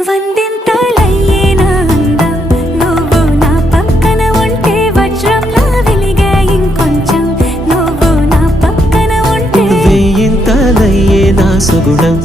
వందింతలయ్యేనా అందం నువ్వు నా పక్కన ఉంటే వజ్రంలా వెలిగే ఇంకొంచెం నువ్వు నా పక్కన ఉంటే వేయింతలయ్యేనా సుగుణం